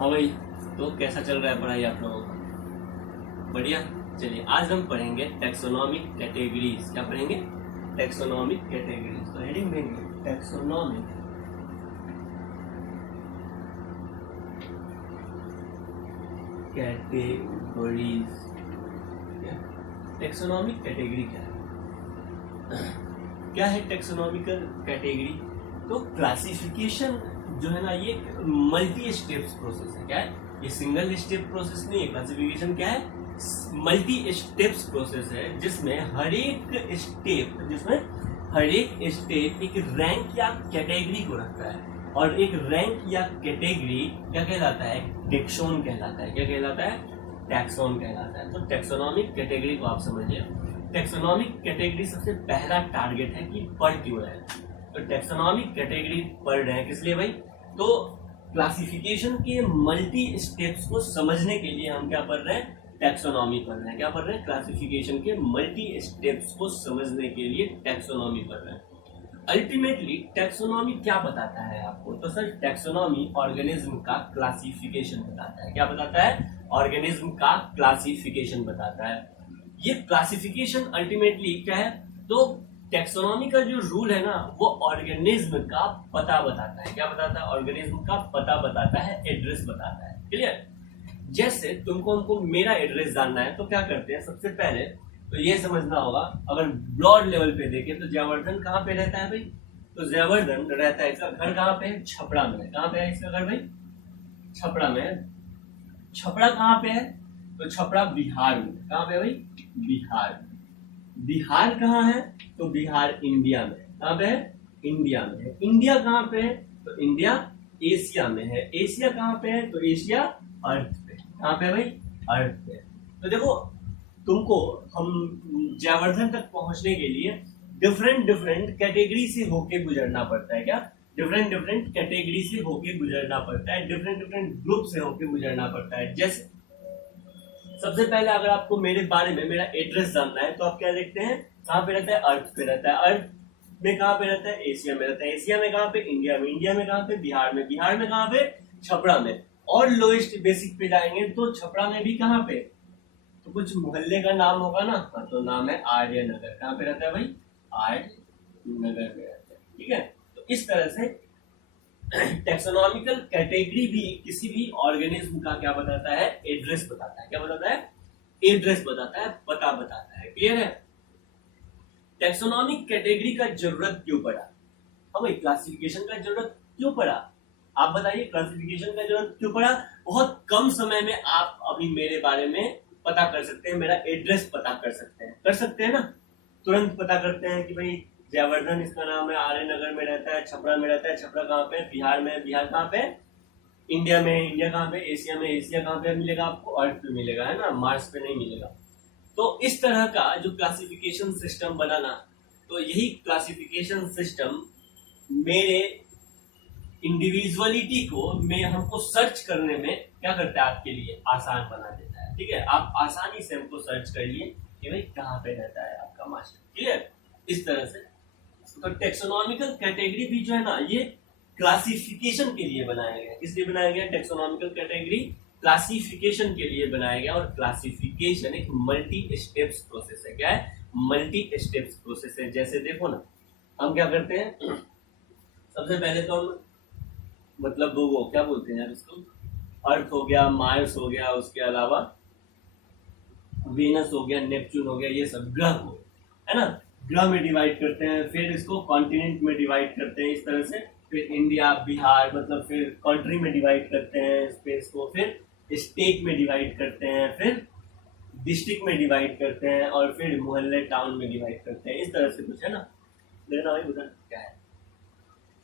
हाँ भाई, तो कैसा चल रहा है पढ़ाई आप लोगों का? बढ़िया। चलिए आज हम पढ़ेंगे टैक्सोनॉमिक कैटेगरीज। क्या पढ़ेंगे? Taxonomic categories. तो हेडिंग देंगे टैक्सोनॉमिक कैटेगरीज। टैक्सोनॉमिक कैटेगरी क्या है? क्या है टैक्सोनॉमिकल कैटेगरी? तो क्लासिफिकेशन जो है ना, ये मल्टी स्टेप्स प्रोसेस है। क्या है ये? सिंगल स्टेप प्रोसेस नहीं है। क्लासिफिकेशन क्या है? मल्टी स्टेप्स प्रोसेस है, जिसमें हर एक स्टेप एक रैंक या कैटेगरी को रखता है। और एक रैंक या कैटेगरी क्या कहलाता है? टैक्सोन कहलाता है। क्या कहलाता है? टैक्सोन कहलाता है। तो टैक्सोनॉमिक कैटेगरी को आप समझिए। टैक्सोनॉमिक कैटेगरी सबसे पहला टारगेट है कि पढ़ क्यों रहे हैं। तो टैक्सोनॉमिक कैटेगरी पढ़ रहे हैं किस लिए भाई? तो क्लासिफिकेशन के मल्टी स्टेप्स को समझने के लिए हम क्या पढ़ रहे हैं? टैक्सोनॉमी पढ़ रहे हैं। क्या पढ़ रहे हैं? क्लासिफिकेशन के मल्टी स्टेप्स को समझने के लिए टैक्सोनॉमी पढ़ रहे हैं। अल्टीमेटली टैक्सोनॉमी क्या बताता है आपको? तो सर टैक्सोनॉमी ऑर्गेनिज्म का क्लासिफिकेशन बताता है। क्या बताता है? ऑर्गेनिज्म का क्लासिफिकेशन बताता है। ये क्लासिफिकेशन अल्टीमेटली क्या है? तो टैक्सोनॉमी का जो रूल है ना, वो ऑर्गेनिज्म का पता बताता है। क्या बताता है? ऑर्गेनिज्म का पता बताता है, एड्रेस बताता है। क्लियर? जैसे हमको मेरा एड्रेस जानना है तो क्या करते हैं? सबसे पहले तो ये समझना होगा, अगर ब्रॉड लेवल पे देखें तो जयवर्धन कहाँ पे रहता है भाई? तो जयवर्धन रहता है, इसका घर कहाँ पे है? छपरा में। कहाँ पे है इसका घर भाई? छपरा में। छपरा कहाँ पे है? तो छपरा बिहार में। कहाँ पे है भाई? बिहार में। बिहार कहाँ है? तो बिहार इंडिया में। कहाँ पे है? इंडिया में है। इंडिया कहाँ पे है? तो इंडिया एशिया में है। एशिया कहाँ पे है? तो एशिया अर्थ पे। कहाँ पे है भाई? अर्थ पे। तो देखो, तुमको हम जयवर्धन तक पहुंचने के लिए डिफरेंट कैटेगरी से होके गुजरना पड़ता है। क्या? डिफरेंट कैटेगरी से होके गुजरना पड़ता है, डिफरेंट ग्रुप से होके गुजरना पड़ता है। जैसे सबसे पहले अगर आपको मेरे बारे में मेरा एड्रेस जानना है तो आप क्या देखते हैं? कहाँ पे रहता है? अर्थ पे रहता है। अर्थ में कहाँ पे रहता है? एशिया में रहता है। एशिया में कहाँ पे? इंडिया में। इंडिया में कहाँ पे? बिहार में। बिहार में कहाँ पे? छपरा में। और लोएस्ट बेसिक पे जाएंगे तो छपरा में भी कहाँ पे? तो कुछ मोहल्ले का नाम होगा ना, तो नाम है आर्य नगर। कहाँ पे रहता है भाई? आर्य नगर में रहता है। ठीक है? तो इस तरह से टैक्सोनॉमिकल कैटेगरी भी किसी भी ऑर्गेनिज्म का क्या बताता है? एड्रेस बताता है। क्या बताता है? एड्रेस बताता है, पता बताता है। क्लियर है? टैक्सोनॉमिक कैटेगरी का जरूरत क्यों पड़ा? हमें क्लासिफिकेशन का जरूरत क्यों पड़ा? आप बताइए, क्लासिफिकेशन का जरूरत क्यों पड़ा? बहुत कम समय में आप अभी मेरे बारे में पता कर सकते हैं, मेरा एड्रेस पता कर सकते हैं ना? तुरंत पता करते हैं कि भाई जयवर्धन इसका नाम है, आर्य नगर में रहता है, छपरा में रहता है। छपरा कहाँ पे? बिहार में। बिहार कहाँ पे? इंडिया में। इंडिया कहाँ पे? एशिया में। एशिया कहाँ पे मिलेगा आपको? अर्थ पे मिलेगा, है ना? मार्स पे नहीं मिलेगा। तो इस तरह का जो क्लासिफिकेशन सिस्टम बनाना, तो यही क्लासिफिकेशन सिस्टम मेरे इंडिविजुअलिटी को हमको सर्च करने में क्या करता है? आपके लिए आसान बना देता है। ठीक है? आप आसानी से हमको सर्च कर लिए कि भाई कहाँ पे रहता है आपका मास्टर। क्लियर? इस तरह से तो टैक्सोनॉमिकल कैटेगरी भी जो है ना, ये क्लासिफिकेशन के लिए बनाया गया। किस लिए बनाया गया? टैक्सोनॉमिकल कैटेगरी क्लासिफिकेशन के लिए बनाया गया। और क्लासिफिकेशन एक मल्टी स्टेप्स प्रोसेस है। क्या है? मल्टी स्टेप्स प्रोसेस है। जैसे देखो ना, हम क्या करते हैं? सबसे पहले तो हम मतलब वो क्या बोलते हैं यार उसको, अर्थ हो गया, मार्स हो गया, उसके अलावा वीनस हो गया, नेपच्यून हो गया, ये सब ग्रह हो, है ना? ग्रह में डिवाइड करते हैं, फिर इसको कॉन्टिनेंट में डिवाइड करते हैं इस तरह से। फिर इंडिया, बिहार, मतलब फिर कंट्री में डिवाइड करते हैं स्पेस को, फिर स्टेट में डिवाइड करते हैं, फिर डिस्ट्रिक्ट में डिवाइड करते हैं, और फिर मोहल्ले, टाउन में डिवाइड करते हैं। इस तरह से कुछ है ना? लेना भाई उधर क्या है,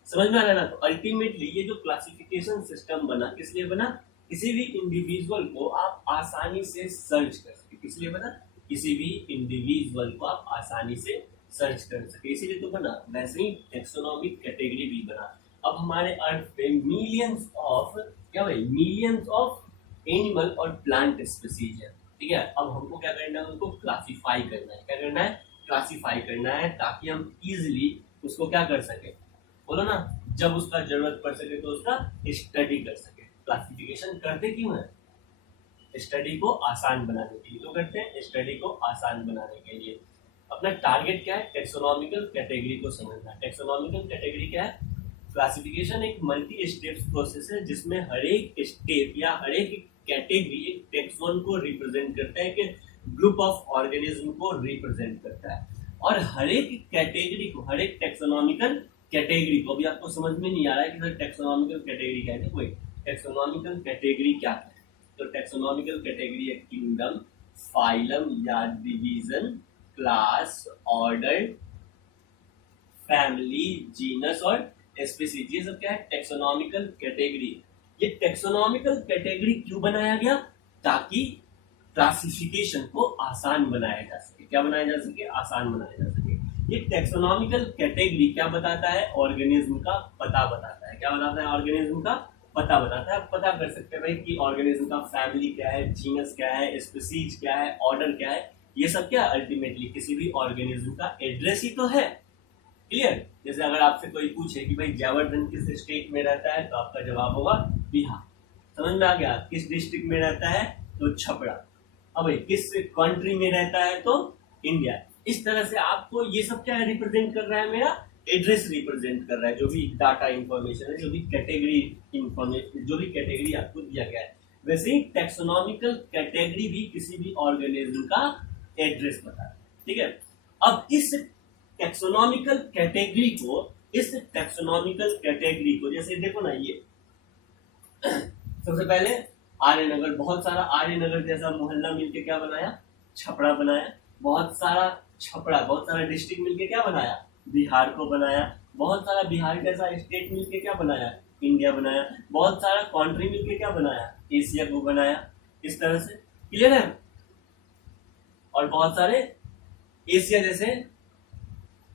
समझ में आ रहा है ना? तो अल्टीमेटली ये जो क्लासिफिकेशन सिस्टम बना, किस लिए बना? किसी भी इंडिविजुअल को आप आसानी से सर्च कर सके। किस लिए बना? किसी भी इंडिविजुअल को आप आसानी से सर्च कर सके, इसीलिए तो बना। वैसे ही टैक्सोनॉमिक कैटेगरी भी बना। अब हमारे अर्थ पे मिलियंस ऑफ क्या भाई? मिलियंस ऑफ एनिमल और प्लांट स्पीसीज है। ठीक है? अब हमको क्या करना है? उनको क्लासिफाई करना है। क्या करना है? क्लासिफाई करना है, ताकि हम इजिली उसको क्या कर सके? बोलो ना, जब उसका जरूरत पड़ सके तो उसका स्टडी कर सके। क्लासिफिकेशन करते क्यों है? स्टडी को आसान बनाने के लिए तो करते हैं, स्टडी को आसान बनाने के लिए। अपना टारगेट क्या है? टेक्सोनॉमिकल कैटेगरी को समझना। टेक्सोनॉमिकल कैटेगरी क्या है? क्लासिफिकेशन एक मल्टी स्टेप्स प्रोसेस है जिसमें हर एक स्टेप या हर एक कैटेगरी एक टेक्सोन को रिप्रेजेंट करता है, कि ग्रुप ऑफ ऑर्गेनिज्म को रिप्रेजेंट करता है। और हर एक कैटेगरी को, हर एक टेक्सोनॉमिकल कैटेगरी को, अभी आपको समझ में नहीं आ रहा है कि सर टेक्सोनॉमिकल कैटेगरी क्या है, कोई टेक्सोनॉमिकल कैटेगरी क्या है? तो टेक्सोनॉमिकल कैटेगरी है किंगडम, फाइलम या division, class, order, family, genus और स्पीसीज। ये सब क्या है? Taxonomical category. ये टेक्सोनॉमिकल कैटेगरी क्यों बनाया गया? ताकि क्लासिफिकेशन को आसान बनाया जा सके। क्या बनाया जा सके? आसान बनाया जा सके। ये टेक्सोनॉमिकल कैटेगरी क्या बताता है? ऑर्गेनिज्म का पता बताता है। क्या बताता है? ऑर्गेनिज्म का पता बताता है। आप पता कर सकते हैं भाई कि ऑर्गेनिज्म का फैमिली क्या है, जीनस क्या है, स्पीसीज क्या है, ऑर्डर क्या है। ये सब क्या अल्टीमेटली किसी भी ऑर्गेनिज्म का एड्रेस ही तो है। क्लियर? जैसे अगर आपसे कोई पूछे कि भाई जयवर्धन किस स्टेट में रहता है, तो आपका जवाब होगा बिहार। समझ में आ गया? किस डिस्ट्रिक्ट में रहता है? तो छपरा। अब भाई किस कंट्री में रहता है? तो इंडिया। इस तरह से आपको ये सब क्या रिप्रेजेंट कर रहा है? मेरा एड्रेस रिप्रेजेंट कर रहा है। जो भी डाटा इंफॉर्मेशन है, जो भी कैटेगरी इंफॉर्मेशन, जो भी कैटेगरी आपको दिया गया है, वैसे ही टेक्सोनॉमिकल कैटेगरी भी किसी भी ऑर्गेनिज्म का एड्रेस बताता है। ठीक है? अब इस टेक्सोनॉमिकल कैटेगरी को जैसे देखो ना, ये सबसे पहले आर्यनगर, बहुत सारा आर्यनगर जैसा मोहल्ला मिलके क्या बनाया? छपरा बनाया। बहुत सारा छपरा, बहुत सारा डिस्ट्रिक्ट मिलके क्या बनाया? बिहार को बनाया। बहुत सारा बिहार जैसा स्टेट मिलके क्या बनाया? इंडिया बनाया। बहुत सारा कंट्री मिलके क्या बनाया? एशिया को बनाया। इस तरह से क्लियर है? और बहुत सारे एशिया जैसे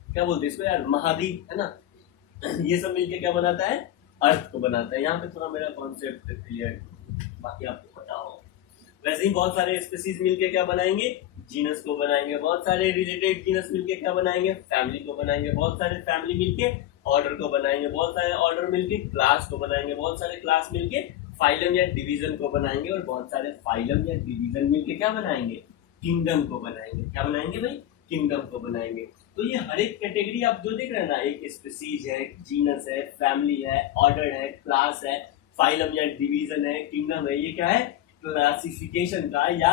क्या बोलते हैं इसको यार, महाद्वीप है ना, ये सब मिलके क्या बनाता है? अर्थ को बनाता है। यहाँ पे थोड़ा मेरा कॉन्सेप्ट क्लियर, बाकी आपको पता हो। वैसे ही बहुत सारे स्पीसीज मिलके क्या बनाएंगे? जीनस को बनाएंगे। बहुत सारे रिलेटेड जीनस मिलके क्या बनाएंगे? फैमिली को बनाएंगे। बहुत सारे फैमिली मिलके ऑर्डर को बनाएंगे। बहुत सारे ऑर्डर मिलके क्लास को बनाएंगे। बहुत सारे क्लास मिलके फाइलम या डिवीजन को बनाएंगे। और बहुत सारे फाइलम या डिवीजन मिलके क्या बनाएंगे? किंगडम को बनाएंगे। क्या बनाएंगे भाई? किंगडम को बनाएंगे। तो ये हर एक कैटेगरी आप जो देख रहे हैं ना, एक स्पीसीज है, जीनस है, फैमिली है, ऑर्डर है, क्लास है, फाइलम या डिवीजन है, किंगडम है, ये क्या है? क्लासिफिकेशन का या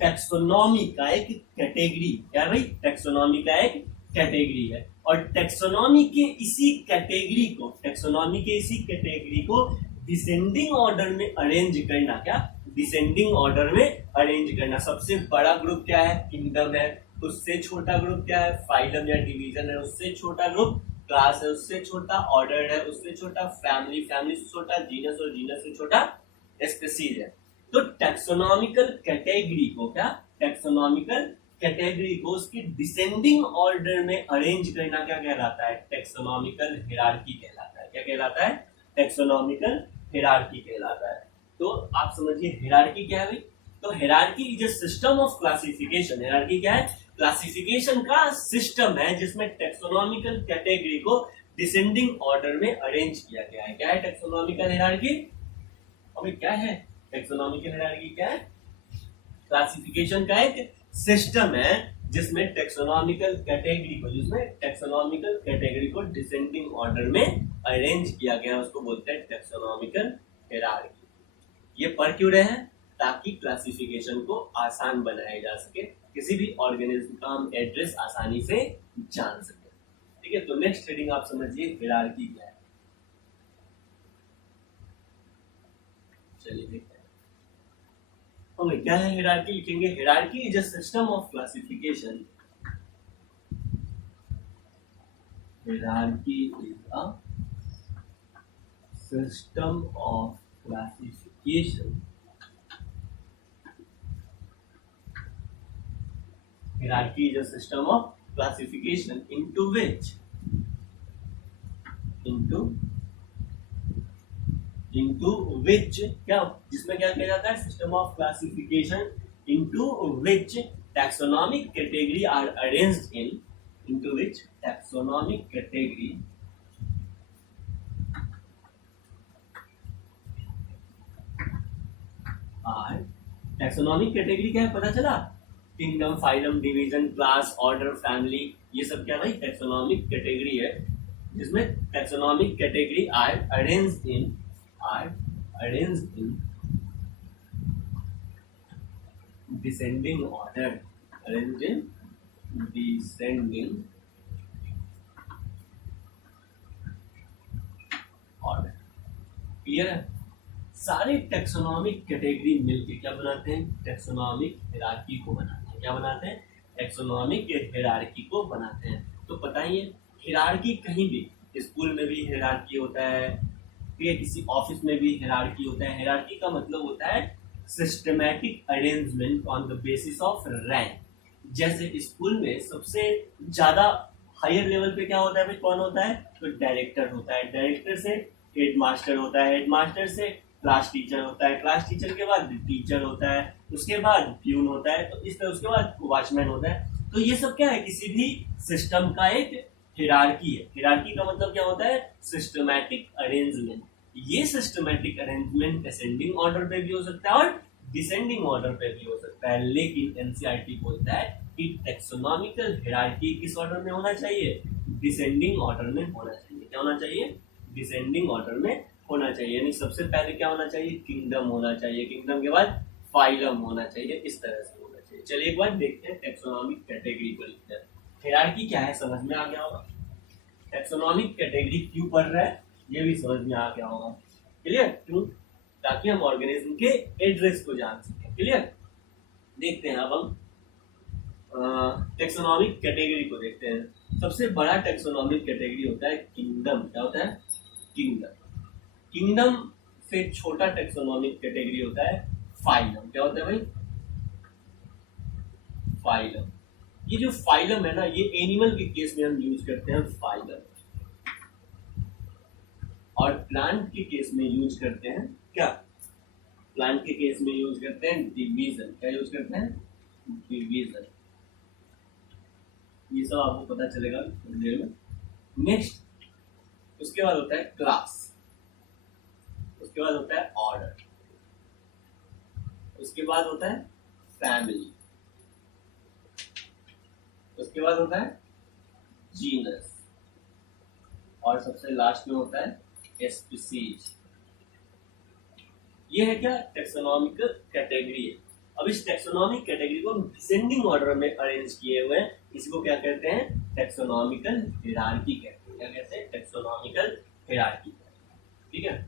टेक्सोनॉमी का एक कैटेगरी। क्या भाई? टेक्सोनॉमी का एक कैटेगरी है। और टेक्सोनॉमी के इसी कैटेगरी को डिसेंडिंग ऑर्डर में अरेंज करना। क्या? डिसेंडिंग ऑर्डर में अरेंज करना। सबसे बड़ा ग्रुप क्या है? किंगडम है। उससे छोटा ग्रुप क्या है? फाइलम या डिवीजन है। उससे छोटा ग्रुप क्लास है। उससे छोटा ऑर्डर है। उससे छोटा फैमिली, फैमिली से छोटा जीनस, और जीनस से छोटा स्पीसीज है। तो टेक्सोनॉमिकल कैटेगरी को क्या? टेक्सोनॉमिकल कैटेगरी को उसकी डिसेंडिंग ऑर्डर में अरेंज करना क्या कहलाता है? टेक्सोनॉमिकल हिरार्की कहलाता है। क्या कहलाता है? टेक्सोनॉमिकल हिरार्की कहलाता है। तो आप समझिए हिरार्की क्या है भाई? तो hierarchy is a system of classification. Hierarchy क्या है? क्लासिफिकेशन का सिस्टम है जिसमें टेक्सोनॉमिकल कैटेगरी को डिसेंडिंग ऑर्डर में अरेंज किया गया है। क्या है टेक्सोनॉमिकल हिरार्की? अभी क्या है टेक्सोनॉमिकल हिरार्की? क्या है? क्लासिफिकेशन का एक सिस्टम है जिसमें टेक्सोनॉमिकल कैटेगरी को डिसेंडिंग ऑर्डर में अरेंज किया गया है। उसको बोलते हैं टेक्सोनॉमिकल हिरार्की। ये पर क्यों रहे हैं? ताकि क्लासिफिकेशन को आसान बनाया जा सके, किसी भी ऑर्गेनिज्म का हम एड्रेस आसानी से जान सके। ठीक है? तो नेक्स्ट हेडिंग आप समझिए हिरार्की क्या है। चलिए देखते हैं क्या है हिरार्की। लिखेंगे hierarchy is a system of classification. Hierarchy is a system of classification. Hierarchy is a system of classification into which क्या, जिसमें क्या किया जाता है? System of classification into which taxonomic category are arranged in, into which taxonomic category are, taxonomic category क्या है पता चला? Kingdom, phylum, division, class, order, family, ये सब क्या भाई टैक्सोनॉमिक कैटेगरी है, जिसमें taxonomic category are arranged in descending order, arranged in descending order. Clear है? सारे टैक्सोनॉमिक कैटेगरी मिलके क्या बनाते हैं? टैक्सोनॉमिक हायरार्की को बनाते हैं। क्या बनाते हैं? टैक्सोनॉमिक हायरार्की को बनाते हैं। तो पता ही है हायरार्की कहीं भी, स्कूल में भी हायरार्की होता है, ठीक है, किसी ऑफिस में भी हायरार्की होता है। हायरार्की का मतलब होता है systematic arrangement on the basis of rank. जैसे स्कूल में सबसे ज्यादा हायर लेवल पे क्या होता है भाई? कौन होता है? तो डायरेक्टर होता है, डायरेक्टर से हेड मास्टर होता है, हेड मास्टर से क्लास टीचर होता है, क्लास टीचर के बाद टीचर होता है, उसके बाद प्यून होता है, तो इस तरह उसके बाद वॉचमैन होता है। तो ये सब क्या है? किसी भी सिस्टम का एक हायरार्की है। हायरार्की का मतलब क्या होता है? Systematic arrangement. ये सिस्टमैटिक अरेंजमेंट असेंडिंग ऑर्डर पे भी हो सकता है और डिसेंडिंग ऑर्डर पे भी हो सकता है, लेकिन एनसीईआरटी बोलता है कि टैक्सोनॉमिकल हायरार्की किस ऑर्डर में होना चाहिए? डिसेंडिंग ऑर्डर में होना चाहिए। क्या होना चाहिए? डिसेंडिंग ऑर्डर में होना चाहिए। यानी सबसे पहले क्या होना चाहिए? किंगडम होना चाहिए, किंगडम के बाद फाइलम होना चाहिए, इस तरह से होना चाहिए। चलिए एक बार देखते हैं टैक्सोनॉमिक कैटेगरी को लिखते हैं। हायरार्की क्या है समझ में आ गया होगा। टैक्सोनॉमिक कैटेगरी क्यों पढ़ रहा है ये भी समझ में आ गया होगा। क्लियर? क्यों? ताकि हम ऑर्गेनिज्म के एड्रेस को जान सकें। क्लियर? देखते हैं अब हम टैक्सोनॉमिक कैटेगरी को देखते हैं। सबसे बड़ा टैक्सोनॉमिक कैटेगरी होता है किंगडम। क्या होता है? किंगडम। किंगडम से छोटा टैक्सोनॉमिक कैटेगरी होता है फाइलम। क्या होता है भाई? फाइलम। ये जो फाइलम है ना, ये एनिमल के केस में हम यूज करते हैं फाइलम, और प्लांट के केस में यूज करते हैं क्या? प्लांट के केस में यूज करते हैं डिवीजन। क्या यूज करते हैं? डिवीजन। ये सब आपको पता चलेगा थोड़ी देर में। नेक्स्ट उसके बाद होता है क्लास, उसके बाद होता है ऑर्डर, उसके बाद होता है फैमिली, उसके बाद होता है जीनस, और सबसे लास्ट में होता है स्पीसीज। ये है क्या? टैक्सोनॉमिकल कैटेगरी है। अब इस टैक्सोनॉमिक कैटेगरी को डिसेंडिंग ऑर्डर में अरेंज किए हुए हैं, इसको क्या कहते हैं? टैक्सोनॉमिकल हायरार्की कहते हैं। क्या कहते हैं? Taxonomical hierarchy. ठीक है?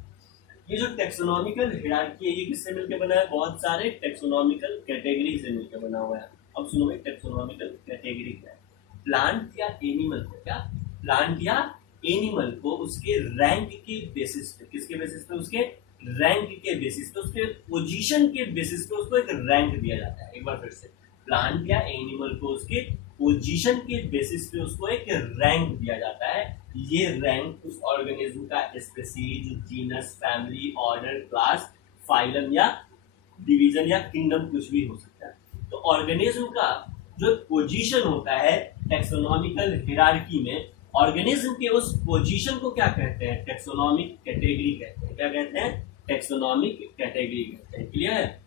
ये जो टैक्सोनॉमिकल हायरार्की है ये किससे मिलकर बना है? बहुत सारे टैक्सोनॉमिकल कैटेगरी से मिलकर बना हुआ है। अब सुनो भाई, टैक्सोनॉमिकल कैटेगरी क्या है? प्लांट या एनिमल को, क्या प्लांट या एनिमल को उसके रैंक के बेसिस पे, किसके बेसिस पे? उसके रैंक के बेसिस पे, उसके पोजीशन के बेसिस पे उसको एक रैंक दिया जाता है। एक बार फिर से, प्लांट या एनिमल को उसके पोजीशन के बेसिस पे उसको एक रैंक दिया जाता है। ये रैंक उस ऑर्गेनिज्म का species, genus, family, order, class, phylum या डिवीजन या किंगडम कुछ भी हो सकता है। तो ऑर्गेनिज्म का जो पोजीशन होता है टैक्सोनॉमिकल हायरार्की में, ऑर्गेनिज्म के उस पोजीशन को क्या कहते हैं? टैक्सोनॉमिक कैटेगरी कहते हैं। क्या कहते हैं? टैक्सोनॉमिक कैटेगरी कहते हैं। क्लियर है?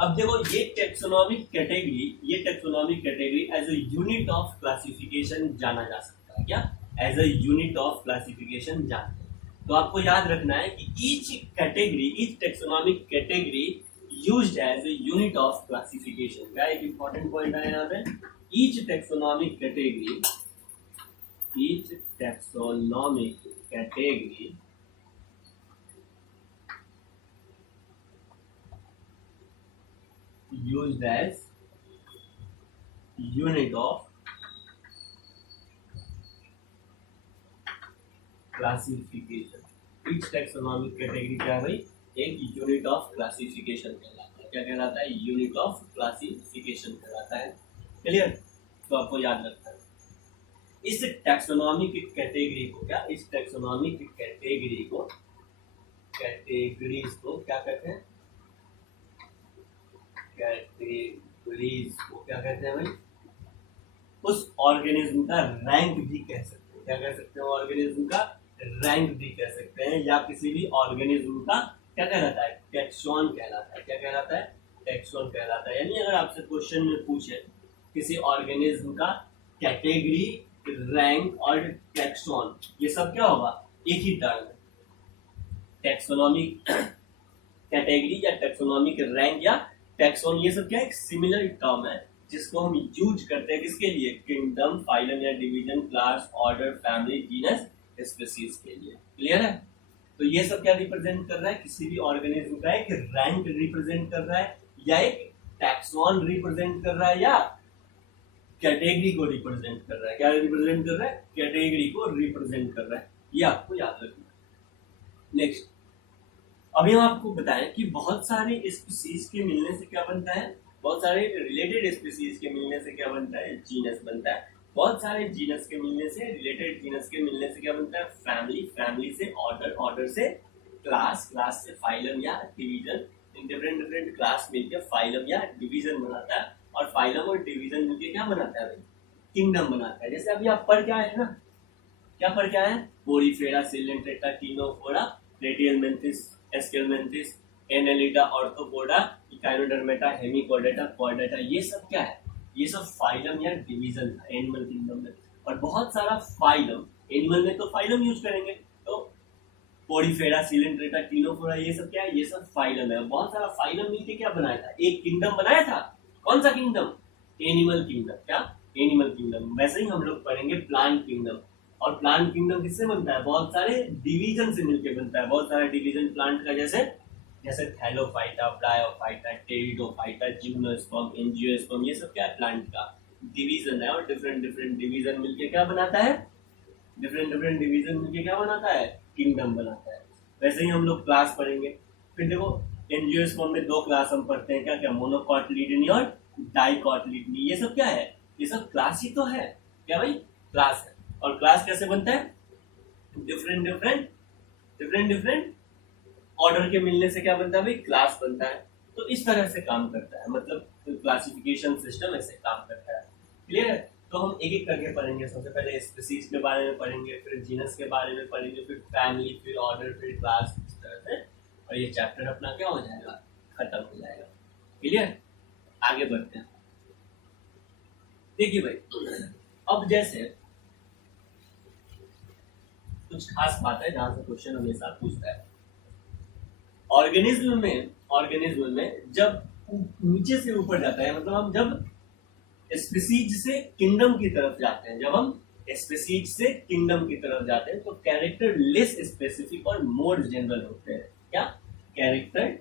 अब देखो ये taxonomic category as a unit of classification जाना जा सकता है। क्या? As a unit of classification जानते हैं। तो आपको याद रखना है कि each taxonomic category used as a unit of classification. क्या एक इंपॉर्टेंट पॉइंट है यहाँ पे? Each taxonomic category used as unit of classification। each taxonomic category क्या है भाई? एक यूनिट ऑफ क्लासिफिकेशन कहलाता है। क्या कहलाता है? यूनिट ऑफ क्लासिफिकेशन कहलाता है। क्लियर? तो आपको याद रखना है इस टैक्सोनॉमिक कैटेगरी को, क्या इस टैक्सोनॉमिक कैटेगरीज को क्या कहते हैं? कैटेगरीज को क्या कहते हैं भाई? उस ऑर्गेनिज्म का रैंक भी कह सकते हैं। क्या कह सकते हैं? ऑर्गेनिज्म का रैंक भी कह सकते हैं, या किसी भी ऑर्गेनिज्म का क्या कहलाता है? टैक्सॉन कहलाता है। क्या कहलाता है? टैक्सॉन कहलाता है। यानी अगर आपसे क्वेश्चन में पूछे किसी ऑर्गेनिज्म का कैटेगरी, रैंक और टैक्सॉन, ये सब क्या होगा? एक ही टर्म है। टैक्सोनॉमिक कैटेगरी या टैक्सोनॉमिक रैंक या टैक्सॉन, ये सब क्या है? एक सिमिलर टर्म है जिसको हम यूज करते हैं किसके लिए? किंगडम, फाइलम या division, class, order, family, genus, species के लिए। क्लियर है? तो ये सब क्या रिप्रेजेंट कर रहा है? किसी भी ऑर्गेनिज्म का एक रैंक रिप्रेजेंट कर रहा है, या एक टैक्सॉन रिप्रेजेंट कर रहा है, या कैटेगरी को रिप्रेजेंट कर रहा है। क्या रिप्रेजेंट कर रहा है? कैटेगरी को रिप्रेजेंट कर रहा है। ये आपको याद रखना है। नेक्स्ट, अभी हम आपको बताएं कि बहुत सारे स्पीशीज के मिलने से क्या बनता है? बहुत सारे रिलेटेड स्पीशीज के मिलने से क्या बनता है? जीनस बनता है। बहुत सारे जीनस के मिलने से, रिलेटेड जीनस के मिलने से क्या बनता है? फैमिली, फैमिली से ऑर्डर, ऑर्डर से क्लास, क्लास से फाइलम या डिवीजन। डिफरेंट डिफरेंट क्लास मिलकर फाइलम या डिवीजन बनाता है, और फाइलम और डिवीजन मिलकर क्या बनाता है भाई? किंगडम बनाता है। जैसे अभी आप पढ़ के आए हैं ना, क्या पढ़ के आए हैं? Porifera, Coelenterata, Ctenophora, Platyhelminthes, Aschelminthes, Annelida, Arthropoda, Echinodermata, Hemichordata, Chordata, ये सब क्या है? ये सब फाइलम या डिवीजन था एनिमल किंगडम में। और बहुत सारा फाइलम, एनिमल में तो फाइलम यूज करेंगे, तो पोरीफेरा, सिलेंट्रेटा, टीनोफोरा, ये सब क्या है? ये सब फाइलम है। बहुत सारा फाइलम मिलके क्या बनाया था? एक किंगडम बनाया था। कौन सा किंगडम? Animal kingdom. क्या? Animal kingdom. वैसे ही हम लोग पढ़ेंगे प्लांट किंगडम। और प्लांट किंगडम किससे बनता है? बहुत सारे डिवीजन से मिलकर बनता है। बहुत सारे डिवीजन प्लांट का, जैसे जैसे Thallophyta, bryophyta, pteridophyta, gymnosperm, angiosperm, ये सब क्या है? प्लांट का डिवीजन है। और डिफरेंट डिफरेंट डिवीजन मिलके क्या बनाता है? डिफरेंट डिफरेंट डिवीजन मिलके क्या बनाता है? किंगडम बनाता है। वैसे ही हम लोग क्लास पढ़ेंगे। फिर देखो, एंजियोस्पर्म में 2 क्लास हम पढ़ते हैं। क्या क्या? मोनोकॉटिलिडनी और डाइकॉटिलिडनी। ये सब क्या है? ये सब क्लास ही तो है। क्या भाई? क्लास है। और क्लास कैसे बनता है? Different different different different order के मिलने से क्या बनता है भाई? क्लास बनता है। तो इस तरह से काम करता है, मतलब क्लासिफिकेशन सिस्टम ऐसे काम करता है। क्लियर है? तो हम एक एक करके पढ़ेंगे। सबसे पहले स्पीशीज के बारे में पढ़ेंगे, फिर जीनस के बारे में पढ़ेंगे, फिर फैमिली, फिर ऑर्डर, फिर क्लास, इस तरह से। और ये चैप्टर अपना क्या हो जाएगा? खत्म हो जाएगा। क्लियर? आगे बढ़ते हैं। देखिए भाई, अब जैसे कुछ खास बात है जहां से क्वेश्चन हमेशा पूछता है। ऑर्गेनिज्म में जब नीचे से ऊपर जाता है, मतलब हम जब स्पीशीज से किंगडम की तरफ जाते हैं, जब हम स्पीशीज से किंगडम की तरफ जाते हैं, तो कैरेक्टर लेस स्पेसिफिक और मोर जनरल होते हैं। क्या? Character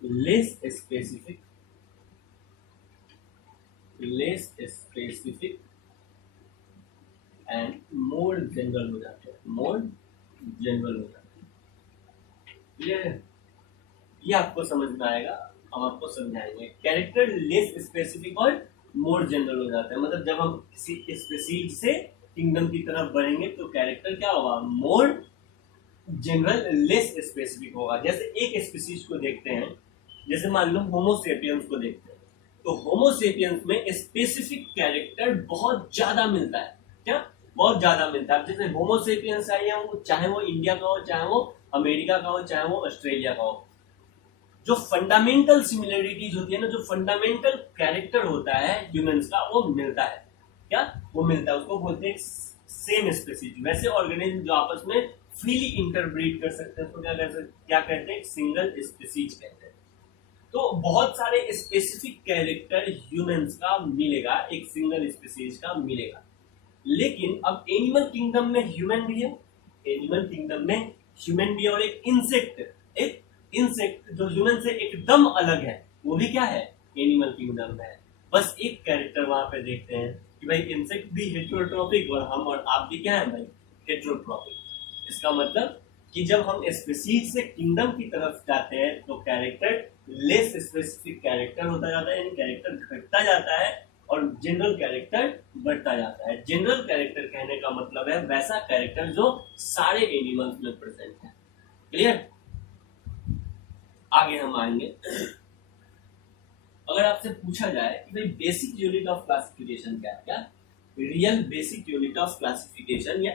less specific and more general हो जाते हैं। मोर जनरल हो जाते हैं। क्लियर है? ये आपको समझ में आएगा, हम आपको समझाएंगे। कैरेक्टर लेस स्पेसिफिक और मोर जनरल हो जाता है, मतलब जब हम किसी स्पीशीज से किंगडम की तरफ बढ़ेंगे तो कैरेक्टर क्या होगा? मोर जनरल, लेस स्पेसिफिक होगा। जैसे एक स्पीशीज को देखते हैं, जैसे मान लो होमोसेपियंस को देखते हैं, तो होमोसेपियंस में स्पेसिफिक कैरेक्टर बहुत ज्यादा मिलता है। क्या? बहुत ज्यादा मिलता है। जैसे होमोसेपियंस है, वो चाहे वो इंडिया का हो, चाहे वो अमेरिका का हो, चाहे वो ऑस्ट्रेलिया का हो, जो फंडामेंटल सिमिलरिटीज होती है ना, जो फंडामेंटल कैरेक्टर होता है ह्यूमंस का, वो मिलता है। क्या? वो मिलता है, उसको बोलते हैं सेम स्पीशीज। वैसे ऑर्गेनिज्म जो आपस में फ्रीली इंटरब्रीड कर सकते हैं, उसको क्या कहते हैं? सिंगल स्पीशीज कहते हैं। तो बहुत सारे स्पेसिफिक कैरेक्टर ह्यूमंस का मिलेगा, एक सिंगल स्पीशीज का मिलेगा। लेकिन अब एनिमल किंगडम में ह्यूमन भी है, एनिमल किंगडम में ह्यूमन भी है, और एक इंसेक्ट जो ह्यूमन से एकदम अलग है, वो भी क्या है? एनिमल किंगडम में है। बस एक कैरेक्टर वहां पे देखते हैं कि भाई इंसेक्ट भी हेटेरोट्रॉपिक, और हम और आप भी क्या है भाई? हेटेरोट्रॉपिक। इसका मतलब कि जब हम स्पीशीज से किंगडम की तरफ जाते हैं तो कैरेक्टर लेस स्पेसिफिक कैरेक्टर होता जाता है, यानी कैरेक्टर घटता जाता है, और जनरल कैरेक्टर बढ़ता जाता है। जनरल कैरेक्टर कहने का मतलब है वैसा कैरेक्टर जो सारे एनिमल्स में प्रेजेंट है। क्लियर? आगे हम आएंगे। अगर आपसे पूछा जाए कि भाई बेसिक यूनिट ऑफ क्लासिफिकेशन क्या है? क्या? Real basic unit of classification या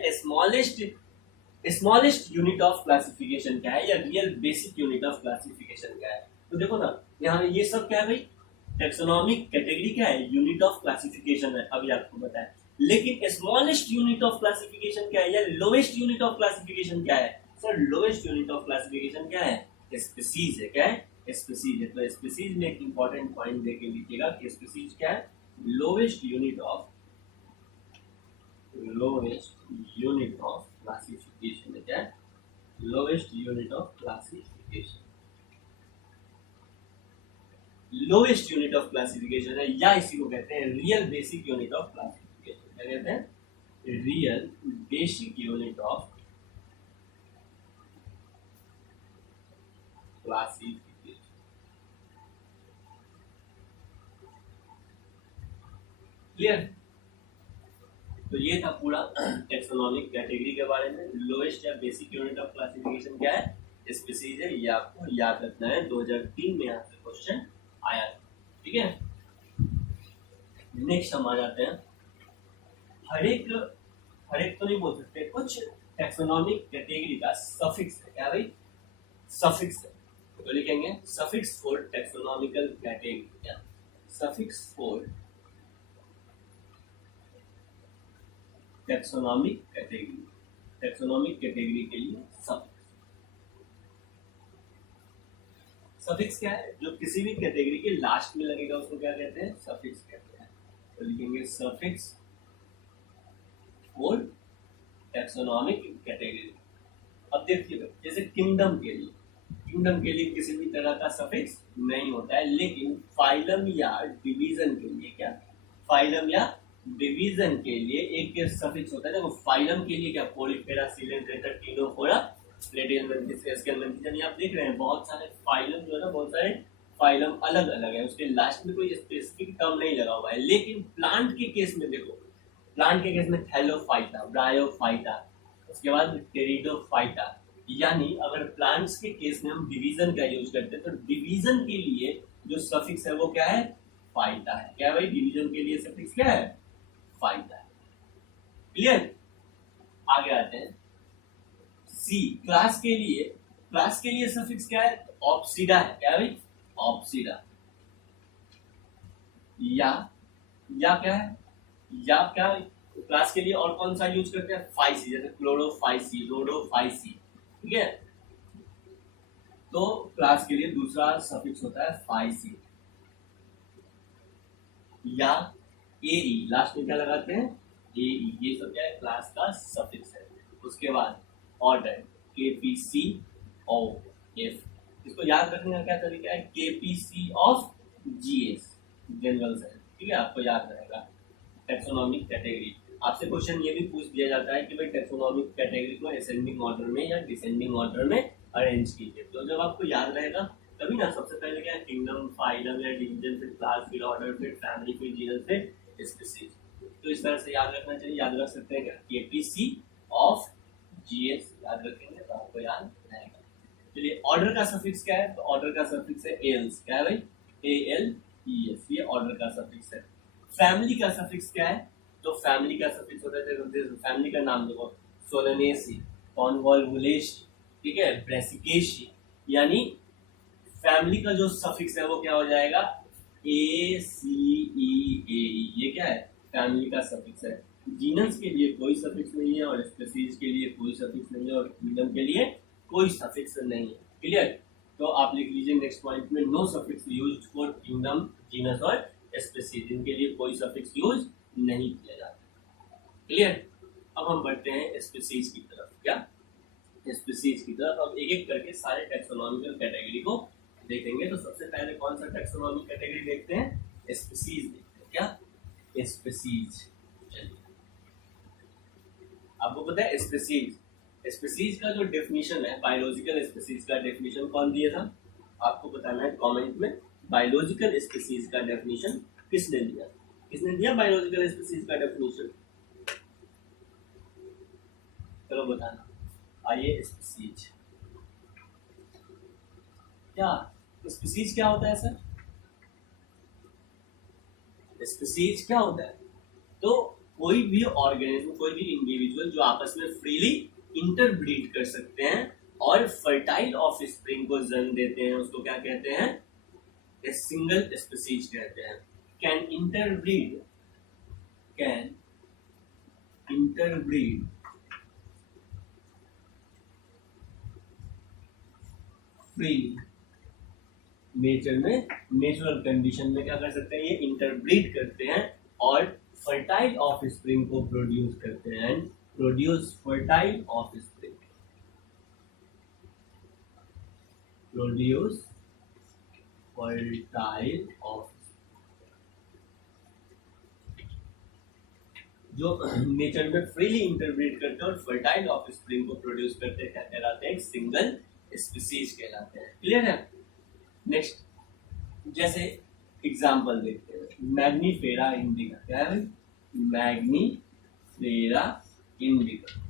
स्मॉलेस्ट यूनिट ऑफ क्लासिफिकेशन क्या है या real basic unit of classification क्या है? तो देखो ना, यहाँ ये सब क्या है भाई, टेक्सोनॉमिक कैटेगरी क्या है, यूनिट ऑफ क्लासिफिकेशन है, अभी आपको बताया। लेकिन स्मॉलेस्ट यूनिट ऑफ क्लासिफिकेशन क्या है या लोवेस्ट यूनिट ऑफ क्लासिफिकेशन क्या है? Sir lowest unit of classification क्या है? स्पीसीज है। क्या है? स्पीसीज है। तो स्पीसीज में एक इंपॉर्टेंट पॉइंट देके लीजिएगा कि स्पीसीज क्या है, लोवेस्ट यूनिट ऑफ क्लासिफिकेशन है। क्या है? Lowest unit of classification, lowest unit of classification है, या इसी को कहते हैं real basic unit of classification. क्या कहते हैं? Real basic unit of classification. Clear? तो ये था पूरा टेक्सोनॉमिक कैटेगरी के बारे में। लोएस्ट या बेसिक यूनिट ऑफ क्लासिफिकेशन क्या है? स्पीसीज है। ये आपको याद रखना है, 2003 में यहाँ से क्वेश्चन आया था। ठीक है, नेक्स्ट हम आ जाते हैं, हर एक तो नहीं बोल सकते, कुछ टेक्सोनॉमिक कैटेगरी का सफिक्स है। क्या भाई? सफिक्स है। तो लिखेंगे सफिक्स फॉर टेक्सोनॉमिकल कैटेगरी। क्या? Suffix for taxonomic category, taxonomic category के लिए सफिक्स। सफिक्स क्या है? जो किसी भी कैटेगरी के लास्ट में लगेगा उसको क्या कहते हैं? सफिक्स कहते हैं। तो लिखेंगे सफिक्स फॉर टेक्सोनॉमिक कैटेगरी। अब देखिए, जैसे किंगडम के लिए किसी भी तरह का सफिक्स नहीं होता है, लेकिन फाइलम या डिवीजन के लिए, क्या फाइलम या डिवीजन के लिए एक सफिक्स होता है। देखो फाइलम के लिए क्या, पोलिफेरा, सिलेंड्रेटा, टिनोफोरा, प्लेटियनमेंथिस, एस्केलमेंथिस, यानी आप देख रहे हैं बहुत सारे फाइलम जो है ना, बहुत सारे फाइलम अलग अलग है, उसके लास्ट में कोई स्पेसिफिक टर्म नहीं लगा हुआ है। लेकिन प्लांट के केस में देखो, प्लांट के केस में थैलोफाइटा, ब्रायोफाइटा, उसके बाद टेरिडोफाइटा, यानी अगर प्लांट्स के केस में हम डिवीजन का यूज करते हैं तो डिवीजन के लिए जो सफिक्स है वो क्या है? फाइटा है। क्या भाई? डिवीजन के लिए सफिक्स क्या है? फाइटा है। क्लियर? आगे आते हैं, सी क्लास के लिए सफिक्स क्या है? ऑप्सिडा है। क्या भाई? ऑप्सिडा। या क्या है? या क्या क्लास के लिए और कौन सा यूज करते हैं? फाइसी, जैसे क्लोरोफाइसी, रोडोफाइसी। ठीक है, तो क्लास के लिए दूसरा सफिक्स होता है फाइसी। या एई, लास्ट में क्या लगाते हैं? एई। ये सब क्या है? क्लास का सफिक्स है। उसके बाद ऑर्डर केपीसी ऑफ एफ, इसको याद रखने का क्या तरीका है? KPC of GS, general science. ठीक है, आपको याद रहेगा। टेक्सोनॉमिक कैटेगरी, आपसे क्वेश्चन ये भी पूछ दिया जाता है कि भाई टेक्सोनॉमिक कैटेगरी को असेंडिंग ऑर्डर में या डिसेंडिंग ऑर्डर में अरेंज कीजिए। तो जब आपको याद रहेगा तभी ना, सबसे पहले क्या है? किंगडम, फाइलम या डिवीजन, फिर क्लास, फिर ऑर्डर, फिर फैमिली, फिर जीनस, फिर स्पीसीज। तो इस तरह से याद रखना चाहिए। याद रख सकते हैं क्या? केपीसी ऑफ जीएस याद रखेंगे तो आपको याद रहेगा। चलिए, ऑर्डर का सफिक्स क्या है? तो ऑर्डर का सफिक्स है एल्स। क्या है भाई? ALES, ये ऑर्डर का सफिक्स है। फैमिली का सफिक्स क्या है? तो फैमिली का सफिक्स होता है, फैमिली का नाम देखो, सोलनेसी, कॉन्वोल्वुलेशी, ठीक है, ब्रेसिकेशी, यानी फैमिली का जो सफिक्स है वो क्या हो जाएगा? ACEAE। ये क्या है? फैमिली का सफिक्स है। जीनस के लिए कोई सफिक्स नहीं है और स्पीसीज के लिए कोई सफिक्स नहीं है और किंगडम के लिए कोई सफिक्स नहीं है। क्लियर? तो आप लिख लीजिए नेक्स्ट पॉइंट में, no suffix used for kingdom, genus और स्पीसीज, इनके लिए कोई सफिक्स यूज नहीं किया जाता। क्लियर? अब हम बढ़ते हैं स्पीसीज की तरफ। क्या? स्पीसीज की तरफ। अब एक एक करके सारे टेक्सोनॉमिकल कैटेगरी को देखेंगे। तो सबसे पहले कौन सा टेक्सोनॉमिक कैटेगरी देखते हैं? स्पीसीज देखते हैं। क्या? स्पीसीज। चलिए, आपको पता है स्पीसीज का जो डेफिनेशन है, बायोलॉजिकल स्पीसीज का डेफिनेशन कौन दिया था? आपको बताना है कमेंट में। बायोलॉजिकल स्पीसीज का डेफिनेशन किसने दिया? किसने दिया बायोलॉजिकल स्पीसीज का डेफिनेशन? चलो बताना। आइए, स्पीसीज क्या? स्पीसीज क्या होता है सर? स्पीसीज क्या होता है? तो कोई भी ऑर्गेनिज्म, कोई भी इंडिविजुअल जो आपस में फ्रीली इंटरब्रीड कर सकते हैं और फर्टाइल ऑफस्प्रिंग को जन्म देते हैं, उसको क्या कहते हैं, सिंगल स्पीसीज कहते हैं। कैन इंटरब्रीड फ्रीली, नेचर में नेचुरल कंडीशन में क्या कर सकते हैं, ये इंटरब्रीड करते हैं और फर्टाइल ऑफस्प्रिंग को प्रोड्यूस करते हैं and produce fertile offspring, produce fertile of, जो नेचर में फ्रीली इंटरब्रीड करते हैं और फर्टाइल ऑफस्प्रिंग को प्रोड्यूस करते हैं, क्या कहलाते हैं, सिंगल स्पीसीज कहलाते हैं। क्लियर है। नेक्स्ट, जैसे एग्जांपल देखते हैं, मैग्नीफेरा इंडिका। क्या है, मैग्नीफेरा इंडिका।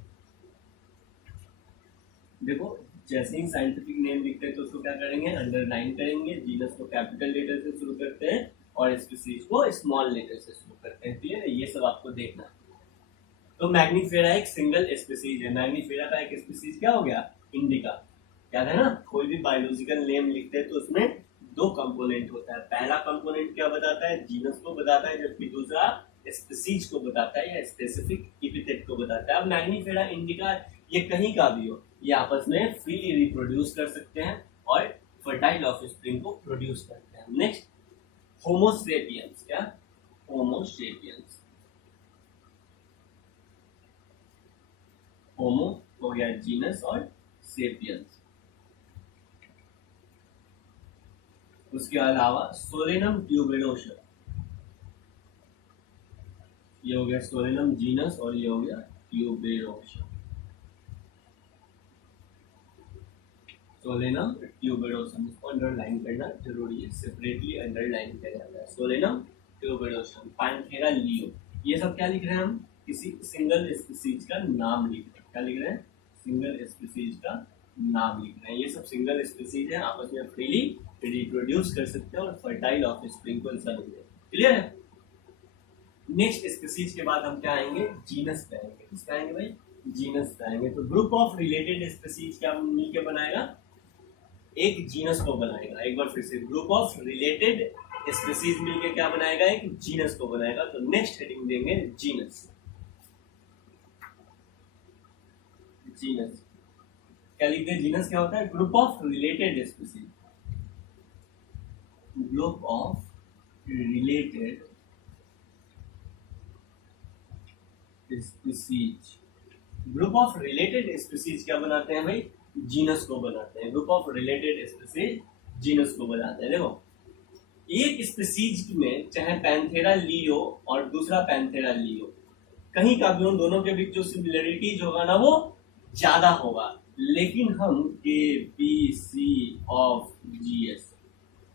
देखो जैसे ही साइंटिफिक नेम लिखते हैं तो उसको क्या करेंगे, अंडरलाइन करेंगे, जीनस को कैपिटल लेटर से शुरू करते हैं और स्पीसीज को स्मॉल लेटर से शुरू करते हैं। क्लियर है, ये सब आपको देखना है। तो मैग्नीफेरा एक सिंगल स्पीसीज है। मैग्नीफेरा का एक स्पीसीज क्या हो गया, इंडिका। याद है ना, कोई भी बायोलॉजिकल नेम लिखते हैं तो उसमें दो कंपोनेंट होता है। पहला कंपोनेंट क्या बताता है, जीनस को बताता है, जबकि दूसरा स्पीसीज को बताता है या स्पेसिफिक एपिथेट को बताता है। अब मैग्नीफेरा इंडिका ये कहीं का भी हो, ये आपस में फ्रीली रिप्रोड्यूस कर सकते हैं और फर्टाइल ऑफस्प्रिंग को प्रोड्यूस करते हैं। Next, Homo sapiens. क्या, होमोसेपियंस। होमो हो गया जीनस और सेपियंस। उसके अलावा सोलेनम ट्यूबेरोसा, ये हो गया सोलेनम जीनस और ये हो गया ट्यूबेरोसा। सोलेनम ट्यूबेरोसम, इसको अंडरलाइन करना जरूरी है, सेपरेटली अंडरलाइन किया जाता है। सोलेनम ट्यूबेरोसम, पैंथेरा लियो, ये सब क्या लिख रहे हैं हम, किसी सिंगल स्पीसीज का नाम लिख रहे हैं। क्या लिख रहे हैं, सिंगल स्पीसीज का नाम लिख रहे हैं। ये सब सिंगल स्पीसीज हैं, आपस में फ्रीली रिप्रोड्यूस कर सकते हैं और फर्टाइल ऑफस्प्रिंग को जन्म देते हैं। क्लियर है। नेक्स्ट स्पीसीज के बाद हम क्या आएंगे, जीनस पे आएंगे। किस पे आएंगे भाई, जीनस पे आएंगे। तो ग्रुप ऑफ रिलेटेड स्पीसीज क्या मिलकर बनाएगा, एक जीनस को बनाएगा। एक बार फिर से, ग्रुप ऑफ रिलेटेड स्पीसीज मिलकर क्या बनाएगा, एक जीनस को बनाएगा। तो नेक्स्ट हेडिंग देंगे जीनस। जीनस क्या लिखते हैं, जीनस क्या होता है, group of related species, group of related species. Group of related species क्या बनाते हैं भाई, जीनस को बनाते हैं। Group of related species genus को बनाते हैं। देखो एक स्पीसीज में चाहे पैंथेरा लियो और दूसरा पैंथेरा लियो, कहीं का भी उन दोनों के बीच जो सिमिलरिटीज होगा ना वो ज्यादा होगा, लेकिन हम K B C O F G S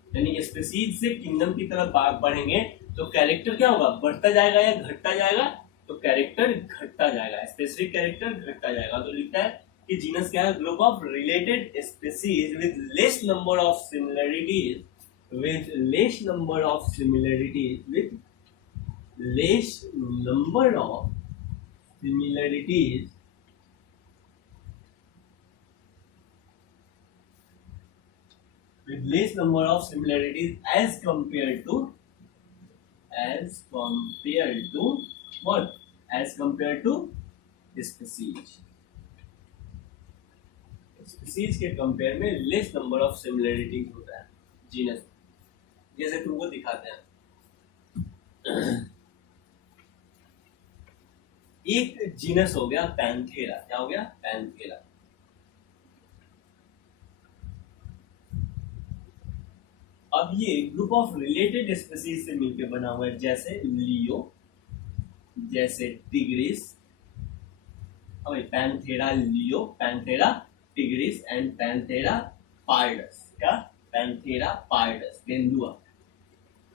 यानी स्पीसीज से किंगडम की तरफ बढ़ेंगे तो कैरेक्टर क्या होगा, बढ़ता जाएगा या घटता जाएगा, तो कैरेक्टर घटता जाएगा, स्पेसिफिक कैरेक्टर घटता जाएगा। तो लिखता है कि जीनस क्या है, group of related species with less number of similarities, with less number of similarities, with less number of similarities, with less number of similarities as compared to what, as compared to species, species के compare में less number of similarities होता है genus. जैसे तुमको दिखाते हैं, एक genus हो गया पैंथेरा। क्या हो गया, पैंथेरा। अब ये ग्रुप ऑफ रिलेटेड स्पीसीज से मिलकर बना हुआ है, जैसे लियो, जैसे टिग्रिस। अब Panthera leo, Panthera tigris and Panthera pardus. क्या, पैंथेरा पार्डस, तेंदुआ,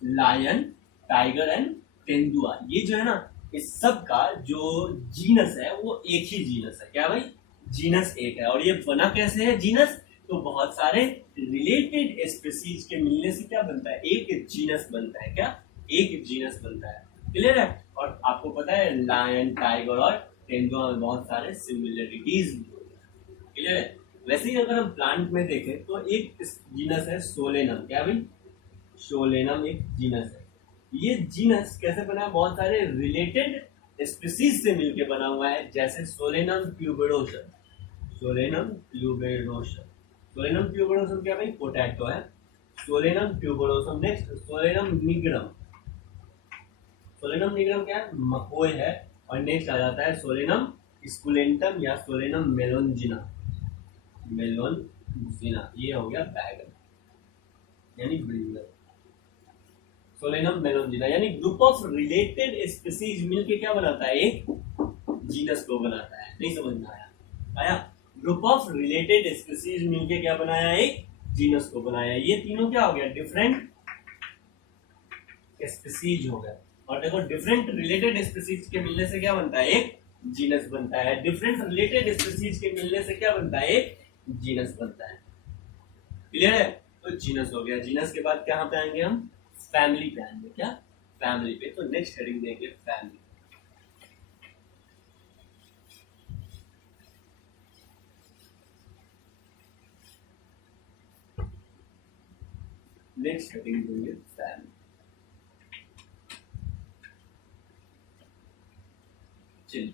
लायन, टाइगर एंड तेंदुआ। ये जो है ना, इस सब का जो जीनस है वो एक ही जीनस है। क्या भाई, जीनस एक है। और ये बना कैसे है जीनस, तो बहुत सारे रिलेटेड स्पीसीज के मिलने से क्या बनता है, एक जीनस बनता है। क्या, एक जीनस बनता है। क्लियर है। और आपको पता है लायन, टाइगर और तेंदुआ में बहुत सारे सिमिलरिटीज क्लियर है। वैसे ही अगर हम प्लांट में देखें तो एक जीनस है सोलेनम, क्या भाई, सोलेनम एक जीनस है। ये जीनस कैसे बना है, बहुत सारे रिलेटेड स्पीसीज से मिलकर बना हुआ है, जैसे Solanum tuberosum, Solanum tuberosum, Solanum tuberosum क्या भाई, पोटैटो है, Solanum tuberosum. Next Solanum nigrum, Solanum nigrum क्या है, मकोय है। और नेक्स्ट आ जाता है सोलेनम स्कुलेंटम या सोलेनम मेलोंजिना, मेलोंजिना ये हो गया बैगन यानी ब्रिंजल। सोलेनम मेलोंजिना यानी ग्रुप ऑफ रिलेटेड स्पीसीज मिलके क्या बनाता है, एक जीनस को बनाता है। नहीं समझ में आया, आया, ग्रुप ऑफ रिलेटेड स्पीसीज मिलके क्या बनाया, एक जीनस को बनाया। ये तीनों क्या हो गया, डिफरेंट स्पीसीज हो गया। और देखो डिफरेंट रिलेटेड स्पीसीज के मिलने से क्या बनता है, एक जीनस बनता है। डिफरेंट रिलेटेड स्पीसीज के मिलने से क्या बनता है, एक जीनस बनता है। क्लियर है, तो जीनस हो गया। जीनस के बाद कहां पे आएंगे हम, फैमिली पे आएंगे। क्या, फैमिली पे। तो नेक्स्ट हेडिंग देंगे फैमिली। नेक्स्ट हेडिंग देंगे फैमिली। चलिए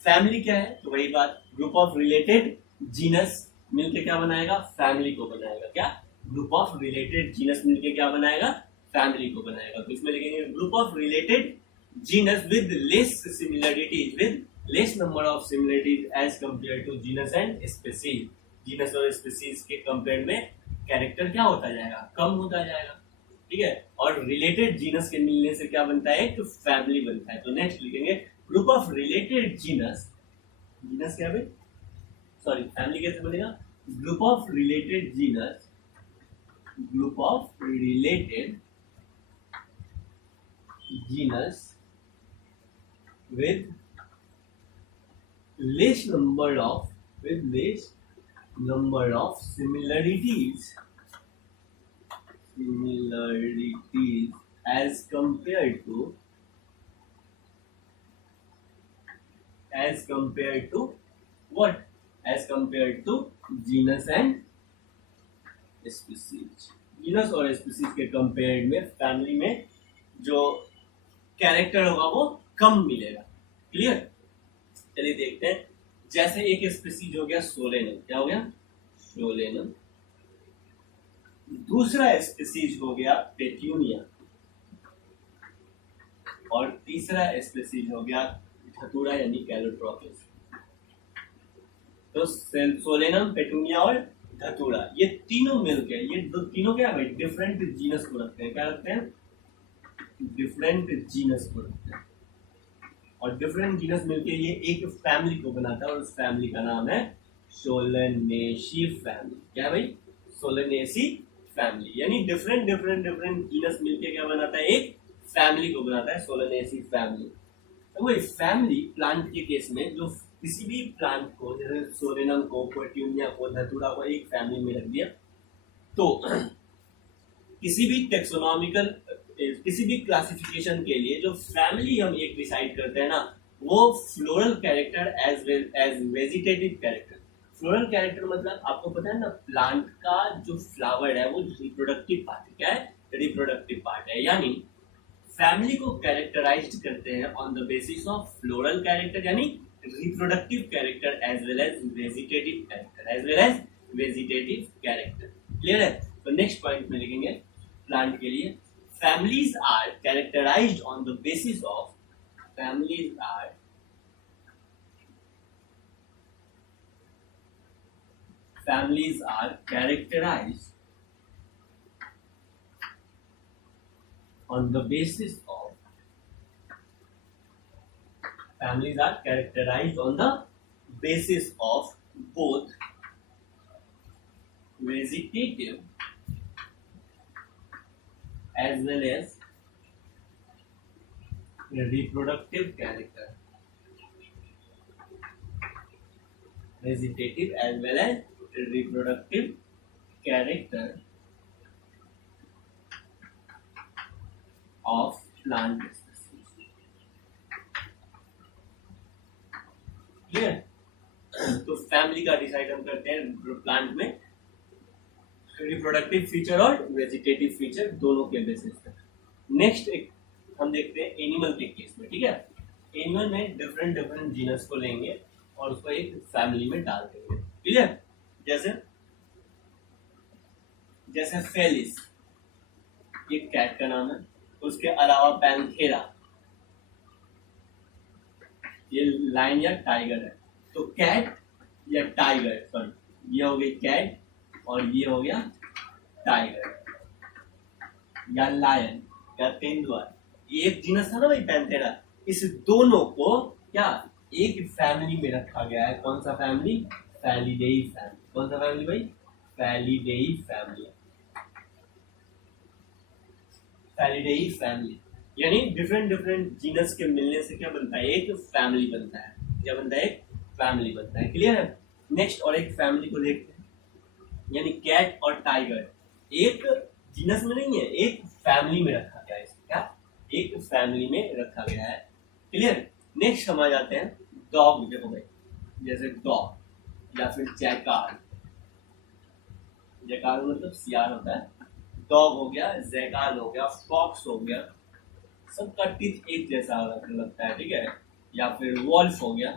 फैमिली क्या है, तो वही बात, ग्रुप ऑफ रिलेटेड जीनस मिलके क्या बनाएगा, फैमिली को बनाएगा। क्या, ग्रुप ऑफ रिलेटेड जीनस मिलके क्या बनाएगा, फैमिली को बनाएगा। तो इसमें लिखेंगे group of related genus with less similarities, with less number of similarities as compare to genus and species. Genus और स्पीसीज के कंपेयर में कैरेक्टर क्या होता जाएगा, कम होता जाएगा। ठीक है, और रिलेटेड जीनस के मिलने से क्या बनता है, तो फैमिली बनता है। तो नेक्स्ट लिखेंगे group of related genus, genus क्या भाई, सॉरी फैमिली कैसे बनेगा, group of related genus, group of related genus with less number of similarities as compared to what, as compared to genus and species। Genus और species के compare में family में जो character होगा वो कम मिलेगा। क्लियर, चलिए देखते हैं। जैसे एक स्पीसीज हो गया सोलेनम, क्या हो गया, सोलेनम। दूसरा स्पीसीज हो गया पेट्यूनिया, और तीसरा स्पीसीज हो गया धतूरा यानी कैलोट्रोपिस। तो सोलेनम, पेट्यूनिया और धतूरा ये तीनों मिलकर, ये तीनों क्या है, डिफरेंट जीनस को रखते हैं। क्या रखते हैं, डिफरेंट जीनस को रखते हैं। और डिफरेंट जीनस मिलके ये एक फैमिली को बनाता है, और उस फैमिली का नाम है सोलेनेसी फैमिली। क्या भाई, सोलेनेसी फैमिली। यानी डिफरेंट जीनस मिलके क्या बनाता है, एक फैमिली को बनाता है, सोलेनेसी फैमिली। तो वही फैमिली प्लांट के केस में जो किसी भी प्लांट को, जैसे सोलेनम को, पेट्यूनिया को, धतूरा को एक फैमिली में रख दिया, तो किसी भी टेक्सोनॉमिकल, किसी भी क्लासिफिकेशन के लिए जो फैमिली हम एक डिसाइड करते हैं ना, वो floral character as well as vegetative character. Floral character मतलब आपको पता है ना, प्लांट का जो फ्लावर है वो रिप्रोडक्टिव पार्ट है। क्या है, रिप्रोडक्टिव पार्ट है। यानी फैमिली को कैरेक्टराइज्ड करते हैं on the basis of floral character यानी reproductive character as well as vegetative character, as well as vegetative character. Clear है, तो नेक्स्ट पॉइंट में लिखेंगे प्लांट के लिए, families are characterized on the basis of, families are characterized on the basis of, families are characterized on the basis of both vegetative as well as reproductive character, vegetative as well as reproductive character of plant species। Clear. तो family का decide हम करते हैं plant में reproductive feature और vegetative feature दोनों के basis पे। नेक्स्ट एक हम देखते हैं एनिमल के केस में, ठीक है। एनिमल में डिफरेंट डिफरेंट जीनस को लेंगे और उसको एक फैमिली में डाल देंगे, क्लियर। जैसे जैसे फेलिस, ये कैट का नाम है। उसके अलावा पैंथेरा, ये लायन या टाइगर है। तो कैट या टाइगर, सॉरी ये हो गई कैट और ये हो गया टाइगर या लायन या तेंदुआ। ये एक जीनस था ना भाई पैंथेरा। इस दोनों को क्या एक फैमिली में रखा गया है। कौन सा फैमिली? फैलिडेई फैमिली। कौन सा फैमिली भाई? फैलिडेई फैमिली। फैलिडेई फैमिली यानी डिफरेंट डिफरेंट जीनस के मिलने से क्या बनता है? एक फैमिली बनता है। क्या बनता है? एक फैमिली बनता है, क्लियर है। नेक्स्ट और एक फैमिली को देखते हैं, यानी कैट और टाइगर एक जीनस में नहीं है, एक फैमिली में रखा गया है। क्या? एक फैमिली में रखा गया है, क्लियर। नेक्स्ट हम आ जाते हैं डॉग। देखो भाई, जैसे डॉग या फिर जैकार। जैकार मतलब सियार होता है। डॉग हो गया, जैकार हो गया, फॉक्स हो गया, सबका टीथ एक जैसा लगता है, ठीक है। या फिर वॉल्फ हो गया।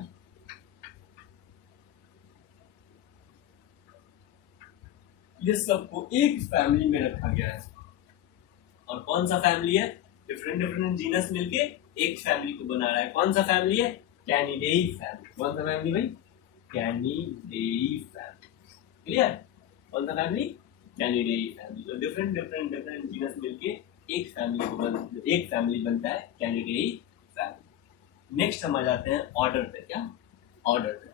ये सबको एक फैमिली में रखा गया है। और कौन सा फैमिली है? डिफरेंट डिफरेंट जीनस मिलके एक फैमिली को बना रहा है। कौन सा फैमिली है? कैनिडेई फैमिली। कौन सा फैमिली भाई? कैनिडेई फैमिली, क्लियर। कौन सा फैमिली? कैनिडेई फैमिली। तो डिफरेंट डिफरेंट डिफरेंट जीनस मिलके एक फैमिली बनता है, कैनिडेई फैमिली। नेक्स्ट हम आ जाते हैं ऑर्डर पे। क्या? ऑर्डर पे।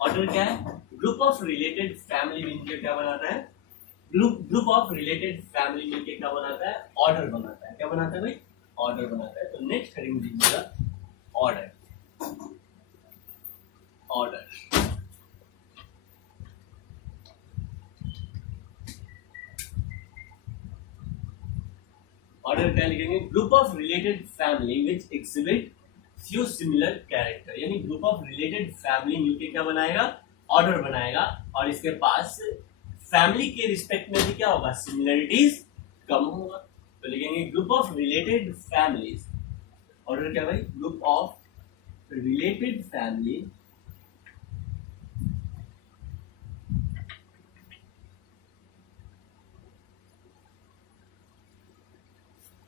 ऑर्डर क्या है? ग्रुप ऑफ रिलेटेड फैमिली मिलकर क्या बनाता है? ग्रुप ऑफ रिलेटेड फैमिली मिलकर क्या बनाता है? ऑर्डर बनाता है। क्या बनाता है भाई? ऑर्डर बनाता है। तो नेक्स्ट हेडिंग दीजिएगा ऑर्डर। ऑर्डर ऑर्डर क्या लिखेंगे? Group of related family which exhibit few similar character. यानी ग्रुप ऑफ रिलेटेड फैमिली मिलके क्या बनाएगा? ऑर्डर बनाएगा। और इसके पास फैमिली के रिस्पेक्ट में भी क्या होगा? सिमिलरिटीज कम होगा। तो लिखेंगे group of related families. Order क्या भाई? Group of related family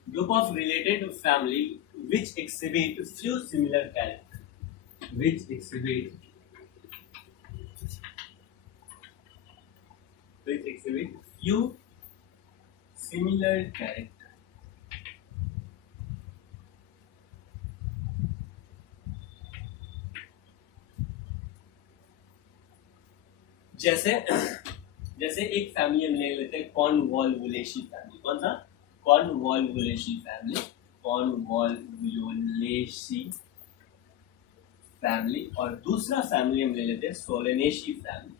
group of related family which exhibit few similar character, which exhibit few similar character। जैसे एक फैमिली हम ले लेते हैं कॉर्नवॉल्वुलेशी फैमिली। कौन सा? कॉर्नवॉल्वुलेशी फैमिली। कॉर्नवॉल्वुलेशी फैमिली। और दूसरा फैमिली हम ले लेते हैं सोलेनेशी फैमिली।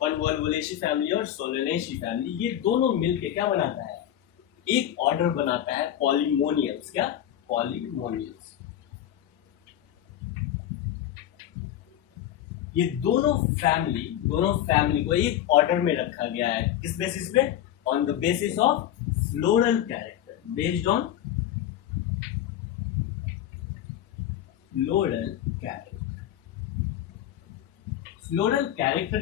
कॉर्नवॉल्वुलेशी फैमिली और सोलेनेशी फैमिली, ये दोनों मिलके क्या बनाता है? एक ऑर्डर बनाता है, पॉलीमोनियल्स। क्या? पॉलीमोनियल्स। ये दोनों फैमिली को एक ऑर्डर में रखा गया है। किस बेसिस पे? On the basis of floral character. Based on floral character. Floral character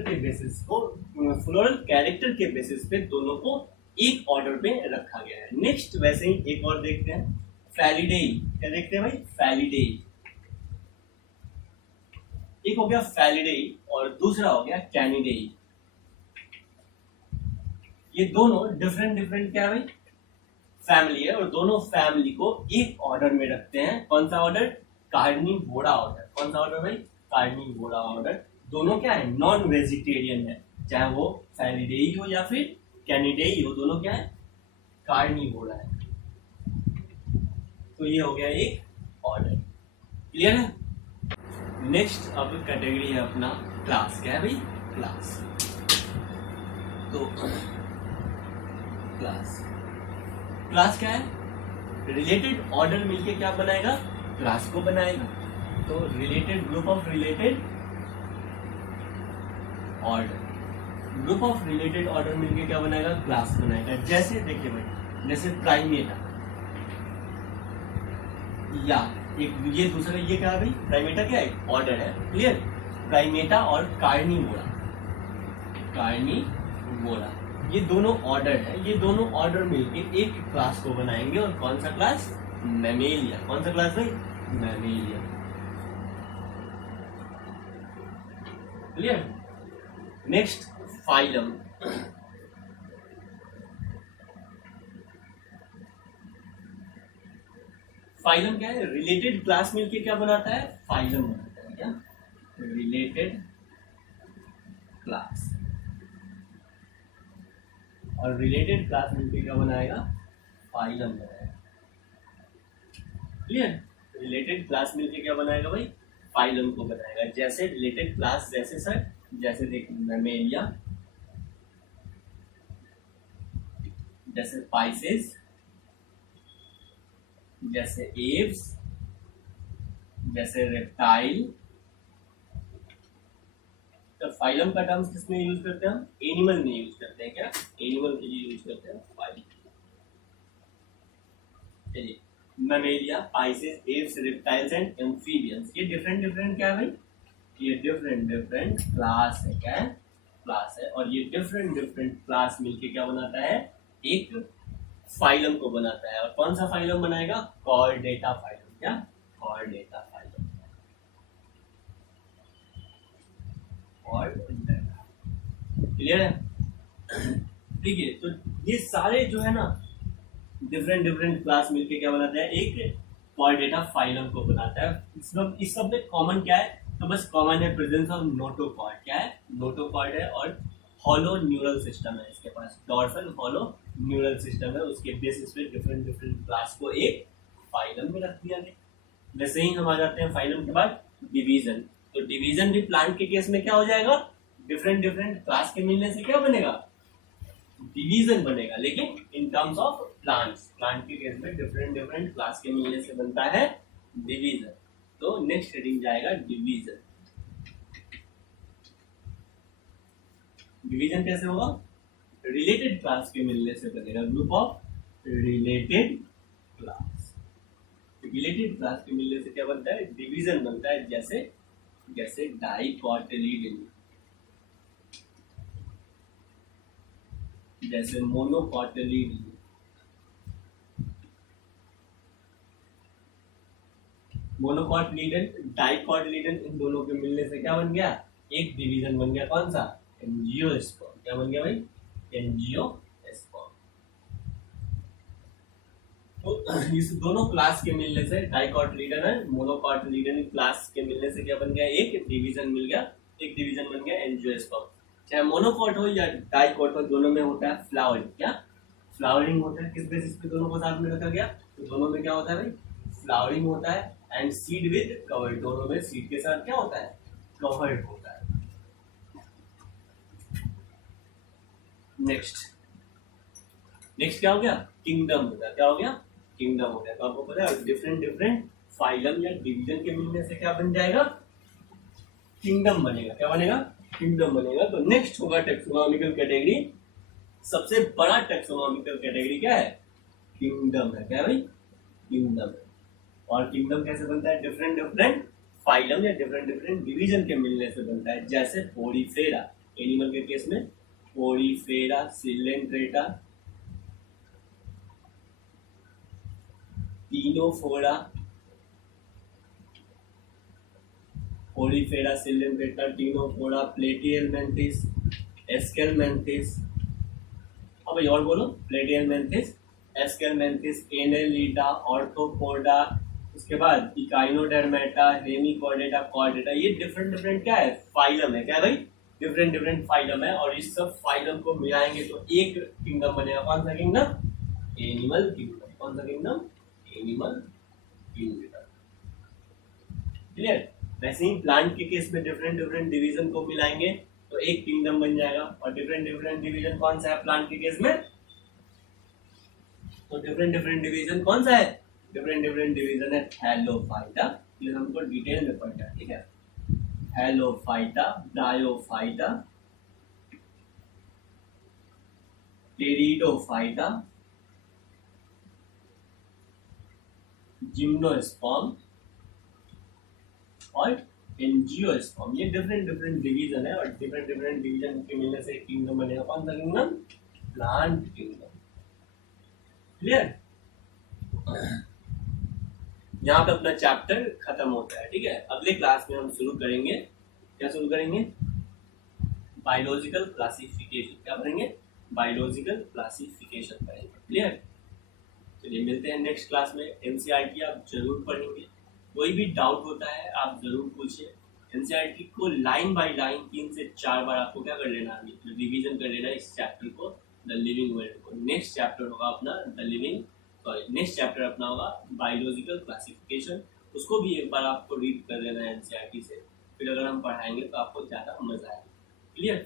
के बेसिस पे दोनों को एक ऑर्डर में रखा गया है। नेक्स्ट वैसे ही एक और देखते हैं, फैलिडेई। क्या देखते हैं भाई? फैलिडेई। एक हो गया फैलिडेई और दूसरा हो गया कैनिडेई। ये दोनों डिफरेंट क्या भाई? फैमिली है। और दोनों फैमिली को एक ऑर्डर में रखते हैं। कौन सा ऑर्डर? Carnivora order. कौन सा ऑर्डर भाई? Carnivora order. दोनों क्या है? नॉन वेजिटेरियन है। चाहे वो फैलिडेई हो या फिर कैनिडेई हो, दोनों क्या है? कार्निवोरा है। तो ये हो गया एक ऑर्डर, क्लियर है। नेक्स्ट अब कैटेगरी है अपना क्लास। क्या है भाई? क्लास। तो क्लास क्या है? रिलेटेड ऑर्डर मिलके क्या बनाएगा? क्लास को बनाएगा। तो related, group of related order, group of related order मिलके क्या बनाएगा, क्लास बनाएगा। जैसे देखिए भाई, जैसे प्राइमेटा या एक ये दूसरा, ये क्या है भाई, प्राइमेटा क्या है, ऑर्डर है, क्लियर। प्राइमेटा और कार्निवोरा, कार्निवोरा ये दोनों ऑर्डर है, ये दोनों ऑर्डर मिलके एक क्लास को बनाएंगे। और कौन सा क्लास, मैमेलिया। कौन सा क्लास भाई, Mammalia, clear. Next phylum, phylum क्या है, रिलेटेड क्लास मिलके क्या बनाता है, फाइलम बनाता है। क्या, रिलेटेड क्लास और रिलेटेड क्लास मिलके क्या बनाएगा, फाइलम बनाएगा, क्लियर। रिलेटेड क्लास मिलके क्या बनाएगा भाई, फाइलम को बनाएगा। जैसे रिलेटेड क्लास, जैसे सर, जैसे देखिए मैमेलिया, जैसे पाइसेस, जैसे एव्स, जैसे रेप्टाइल। तो फाइलम का टर्म्स किसमें यूज करते हैं हम, एनिमल में यूज करते हैं। क्या, एनिमल के लिए यूज करते हैं फाइलम। चलिए, Mammalia, Pisces, Aves, reptiles and amphibians, ये डिफरेंट डिफरेंट क्या है भाई, ये डिफरेंट डिफरेंट क्लास है। क्या है, क्लास है। और ये डिफरेंट डिफरेंट क्लास मिलके क्या बनाता है, एक फाइलम को बनाता है। और कौन सा फाइलम बनाएगा, कॉर्डेटा फाइलम। क्या, कॉर्डेटा फाइलम, कॉर्डेटा, क्लियर है। ठीक है, तो ये सारे जो है ना डिफरेंट डिफरेंट क्लास मिलके क्या बनाता है, एक कॉर्डेटा फाइलम को बनाता है। इस सब में कॉमन क्या है, तो बस कॉमन है प्रेजेंस ऑफ नोटोकॉर्ड। क्या है, नोटोकॉर्ड है और हॉलो न्यूरल सिस्टम है इसके पास, डॉर्सल हॉलो न्यूरल सिस्टम है। उसके बेसिस पे डिफरेंट डिफरेंट क्लास को एक फाइलम में रख दिया गया। वैसे ही हम आ जाते हैं फाइलम के बाद डिवीजन। तो डिवीजन भी प्लांट के केस में क्या हो जाएगा, डिफरेंट डिफरेंट क्लास के मिलने से क्या बनेगा, डिवीजन बनेगा। लेकिन in terms of plants, plant के केस में डिफरेंट डिफरेंट क्लास के मिलने से बनता है डिवीजन। तो नेक्स्ट हेडिंग जाएगा डिवीजन। डिवीजन कैसे होगा, रिलेटेड क्लास के मिलने से बनेगा, group of related class. Related class के मिलने से क्या बनता है, डिवीजन बनता है। जैसे जैसे डाइकोटिलीडन, जैसे मोनोकोटिलीडन, मोनोकोटिलीडन, डाइकोटिलीडन, इन दोनों के मिलने से क्या बन गया, एक डिवीजन बन गया। कौन सा, एंजियोस्पर्म। क्या बन गया भाई, एंजियोस्पर्म। तो इस दोनों क्लास के मिलने से, डाइकोटिलीडन है मोनोकोटिलीडन क्लास के मिलने से क्या बन गया, एक डिवीजन मिल गया, एक डिवीजन बन गया एंजियोस्पर्म। चाहे मोनोकोट हो या डाइकोट हो, दोनों में होता है फ्लावरिंग। क्या, फ्लावरिंग होता है। किस बेसिस पे दोनों को साथ में रखा गया, तो दोनों में क्या होता है भाई, फ्लावरिंग होता है। एंड सीड विद कवर, दोनों में सीड के साथ क्या होता है, कवर्ड होता है। नेक्स्ट क्या हो गया, किंगडम हो गया। क्या हो गया, किंगडम हो गया। तो आपको पता है डिफरेंट डिफरेंट फाइलम या डिवीजन के मिलने से क्या बन जाएगा, किंगडम बनेगा। क्या बनेगा, किंगडम बनेगा। तो नेक्स्ट होगा टेक्सोनॉमिकल कैटेगरी। सबसे बड़ा टेक्सोनॉमिकल कैटेगरी क्या है, किंगडम है। क्या भाई, किंगडम है। और किंगडम कैसे बनता है, डिफरेंट डिफरेंट फाइलम या डिफरेंट डिफरेंट डिवीजन के मिलने से बनता है। जैसे पोरीफेरा, एनिमल के केस में Porifera, Coelenterata, Ctenophora, Porifera, Coelenterata, Ctenophora, Platyhelminthes, Aschelminthes. अब भाई और बोलो, प्लेटियलमेंथिस, एस्केलमेंथिस, एनेलिडा, ऑर्थोपोडा, उसके बाद इकाइनोडर्मेटा, हेमिकॉर्डेटा, कॉर्डेटा। ये डिफरेंट डिफरेंट क्या है, फाइलम है। क्या है भाई, डिफरेंट डिफरेंट फाइलम है। और इस सब फाइलम को मिलाएंगे तो एक किंगडम बनेगा। कौन सा किंगडम, एनिमल किंगडम। कौन सा किंगडम, एनिमल किंगडम। क्लियर। वैसे ही प्लांट के केस में डिफरेंट डिफरेंट डिवीजन को मिलाएंगे तो एक किंगडम बन जाएगा। और डिफरेंट डिफरेंट डिवीजन कौन सा है प्लांट के केस में, तो डिफरेंट डिफरेंट डिवीजन कौन सा है, डिफरेंट डिफरेंट डिवीजन है थैलोफाइटा, ये हमको डिटेल में पढ़ना है, ठीक है। थैलोफाइटा, ब्रायोफाइटा, टेरिडोफाइटा, जिम्नोस्पर्म और एंजियोस्पर्म, ये डिफरेंट डिफरेंट डिवीजन है और डिफरेंट डिफरेंट डिवीजन के मिलने से एक किंगडम बनेगा। कौन सा किंगडम? Plant kingdom. क्लियर? यहाँ पे अपना चैप्टर खत्म होता है, ठीक है। अगले क्लास में हम शुरू करेंगे, क्या शुरू करेंगे? Biological classification. क्या करेंगे? बायोलॉजिकल क्लासिफिकेशन करेंगे। क्लियर? चलिए मिलते हैं नेक्स्ट क्लास में। एनसीईआरटी आप जरूर पढ़ेंगे, कोई भी डाउट होता है आप जरूर पूछिए। एनसीईआरटी को लाइन बाय लाइन 3 से 4 बार आपको क्या कर लेना है, रिवीजन कर लेना है इस चैप्टर को, द लिविंग वर्ल्ड को। नेक्स्ट चैप्टर होगा अपना नेक्स्ट चैप्टर अपना होगा बायोलॉजिकल क्लासिफिकेशन, उसको भी एक बार आपको रीड कर लेना है एनसीईआरटी से, फिर अगर हम पढ़ाएंगे तो आपको ज़्यादा मजा आएगा। क्लियर?